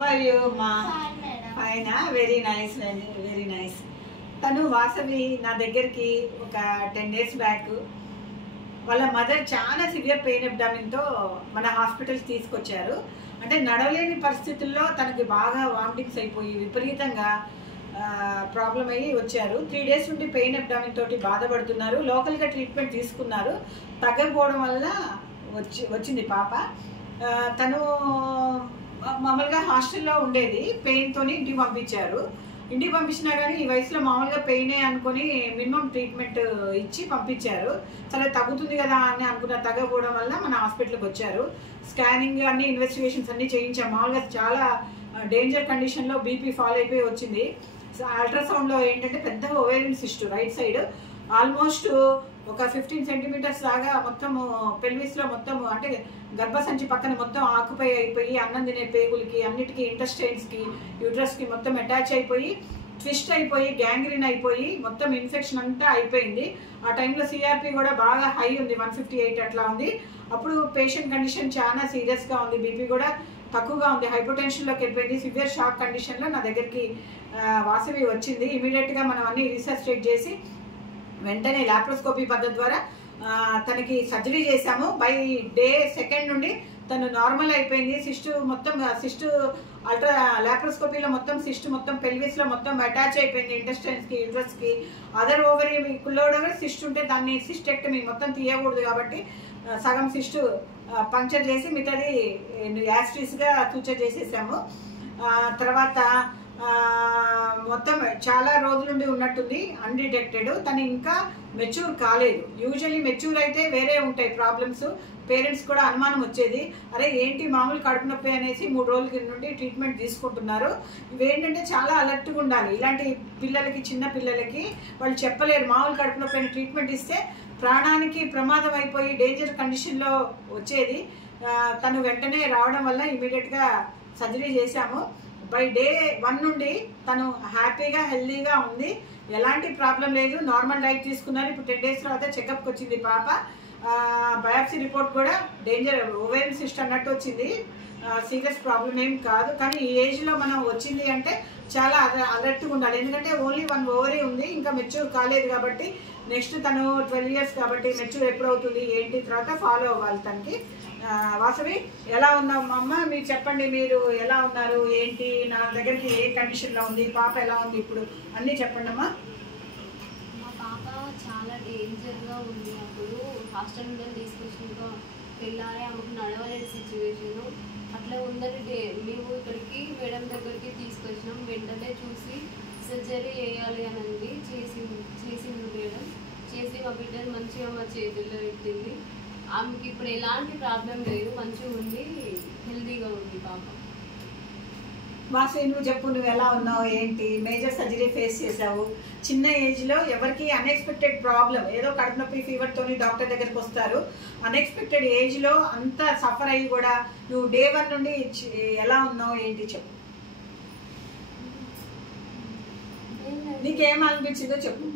Fine very nice very nice. తను వాసవి నా దగ్గరికి ఒక 10 days బ్యాక్ వాళ్ళ మదర్ చాలా సివియర్ పెయిన్ అబ్డామిన్తో మన హాస్పిటల్కి తీసుకొచ్చారు. అంటే నడవలేని పరిస్థితుల్లో తనకి బాగా వామిటింగ్స్ అయిపోయి విపరీతంగా ప్రాబ్లం అయ్యి వచ్చారు. 3 days నుండి పెయిన్ అబ్డామిన్ తోటి బాధపడుతున్నారు. లోకల్గా ట్రీట్మెంట్ తీసుకున్నారు. తగ్గకపోవడం వల్ల వచ్చింది పాప. తను మామూలుగా హాస్టల్లో ఉండేది. పెయిన్తోని ఇంటికి పంపించారు. ఇంటికి పంపించినా కానీ ఈ వయసులో మామూలుగా పెయినే అనుకొని మినిమం ట్రీట్మెంట్ ఇచ్చి పంపించారు. సరే తగ్గుతుంది కదా అని అనుకున్న తగ్గకపోవడం వల్ల మన హాస్పిటల్కి వచ్చారు. స్కానింగ్ అన్ని ఇన్వెస్టిగేషన్స్ అన్నీ చేయించాం. మామూలుగా చాలా డేంజర్ కండిషన్లో బీపీ ఫాల్ అయిపోయి వచ్చింది. అల్ట్రాసౌండ్లో ఏంటంటే పెద్ద ovarian cyst right side almost ఒక 15 centimeters దాకా మొత్తము పెల్విస్లో మొత్తం అంటే గర్భసంచి పక్కన మొత్తం ఆకుపై అయిపోయి అన్నం తినే పేగులకి అన్నిటికీ ఇంటెస్టైన్స్కి యూట్రస్కి మొత్తం అటాచ్ అయిపోయి ట్విస్ట్ అయిపోయి గ్యాంగ్రీన్ అయిపోయి మొత్తం ఇన్ఫెక్షన్ అంతా అయిపోయింది. ఆ టైంలో సిఆర్పి కూడా బాగా హై ఉంది, 158 అట్లా ఉంది. అప్పుడు పేషెంట్ కండిషన్ చాలా సీరియస్గా ఉంది. బీపీ కూడా తక్కువగా ఉంది, హైపోటెన్షన్లోకి వెళ్ళిపోయింది. సివియర్ షాక్ కండిషన్లో నా దగ్గరికి వాసవి వచ్చింది. ఇమీడియట్గా మనం అన్ని రీసెర్చ్ చేసి వెంటనే లాప్రోస్కోపీ పద్ధతి ద్వారా తనకి సర్జరీ చేశాము. బై డే 2 నుండి తను నార్మల్ అయిపోయింది. సిస్ట్ అల్ట్రా లాప్రోస్కోపీలో మొత్తం సిస్ట్ మొత్తం పెల్విస్లో మొత్తం అటాచ్ అయిపోయింది ఇంటెస్టైన్స్కి యూట్రస్కి. అదర్ ఓవరీలో కూడా సిస్ట్ ఉంటే దాన్ని సిస్టెక్టమీ మొత్తం తీయకూడదు కాబట్టి సగం సిస్ట్ పంక్చర్ చేసి మిగతాది యాస్ట్రిస్గా తూచర్ చేసేసాము. తర్వాత మొత్తం చాలా రోజుల నుండి ఉన్నట్టుంది అన్డిటెక్టెడ్. తను ఇంకా మెచ్యూర్ కాలేదు. యూజువల్లీ మెచ్యూర్ అయితే వేరే ఉంటాయి ప్రాబ్లమ్స్. పేరెంట్స్ కూడా అనుమానం వచ్చేది, అరే ఏంటి మామూలు కడుపు నొప్పి అనేసి 3 రోజుల నుండి ట్రీట్మెంట్ తీసుకుంటున్నారు. ఇవేంటంటే చాలా అలర్ట్గా ఉండాలి. ఇలాంటి పిల్లలకి చిన్న పిల్లలకి వాళ్ళు చెప్పలేరు. మామూలు కడుపు నొప్పి అని ట్రీట్మెంట్ ఇస్తే ప్రాణానికి ప్రమాదం అయిపోయి డేంజర్ కండిషన్లో వచ్చేది. తను వెంటనే రావడం వల్ల ఇమీడియట్గా సర్జరీ చేశాము. బై డే 1 నుండి తను హ్యాపీగా హెల్దీగా ఉంది, ఎలాంటి ప్రాబ్లం లేదు. నార్మల్ డైట్ తీసుకున్నారు. ఇప్పుడు 10 days తర్వాత చెకప్కి వచ్చింది పాప. బయాప్సీ రిపోర్ట్ కూడా డేంజర్ ఓవేరియన్ సిస్ట్ అన్నట్టు వచ్చింది. సీరియస్ ప్రాబ్లం ఏం కాదు. కానీ ఈ ఏజ్లో మనం వచ్చింది అంటే చాలా అలర్ట్గా ఉండాలి. ఎందుకంటే ఓన్లీ 1 ఓవరీ ఉంది, ఇంకా మెచ్యూర్ కాలేదు కాబట్టి. నెక్స్ట్ తను 12 years కాబట్టి మెచ్యూర్ ఎప్పుడు అవుతుంది ఏంటి తర్వాత ఫాలో అవ్వాలి తనకి. వాసవి ఎలా ఉన్నావు అమ్మ? మీరు చెప్పండి, మీరు ఎలా ఉన్నారు ఏంటి, నా దగ్గరికి ఏ కండిషన్లో ఉంది, పాప ఎలా ఉంది ఇప్పుడు అన్నీ చెప్పండి అమ్మా. మా పాప చాలా డేంజర్గా ఉంది. అప్పుడు హాస్టల్ నుండి తీసుకొచ్చినాక వెళ్ళాలి, ఆమెకు నడవలేని సిచ్యువేషను అట్లా ఉందని మేము ఇక్కడికి మేడం దగ్గరికి తీసుకొచ్చినాం. వెంటనే చూసి సర్జరీ చేయాలి అని అంది. చేసింది మేడం. చేసి మా బిడ్డను మంచిగా మా చేతుల్లో పెట్టింది. ఆమెకి ఇప్పుడు ఎలాంటి ప్రాబ్లం లేదు, మంచిగా ఉంది, హెల్దీగా ఉంది పాప. వాసవి నువ్వు చెప్పు, నువ్వు ఎలా ఉన్నావు ఏంటి? మేజర్ సర్జరీ ఫేస్ చేసావు. చిన్న ఏజ్లో ఎవరికి అన్ఎక్స్పెక్టెడ్ ప్రాబ్లం, ఏదో కడుపు నొప్పి ఫీవర్తోని డాక్టర్ దగ్గరికి వస్తారు. అన్ఎక్స్పెక్టెడ్ ఏజ్లో అంత సఫర్ అయ్యి కూడా నువ్వు డే 1 నుండి ఎలా ఉన్నావు ఏంటి చెప్పు. నీకేం అనిపించిందో చెప్పు.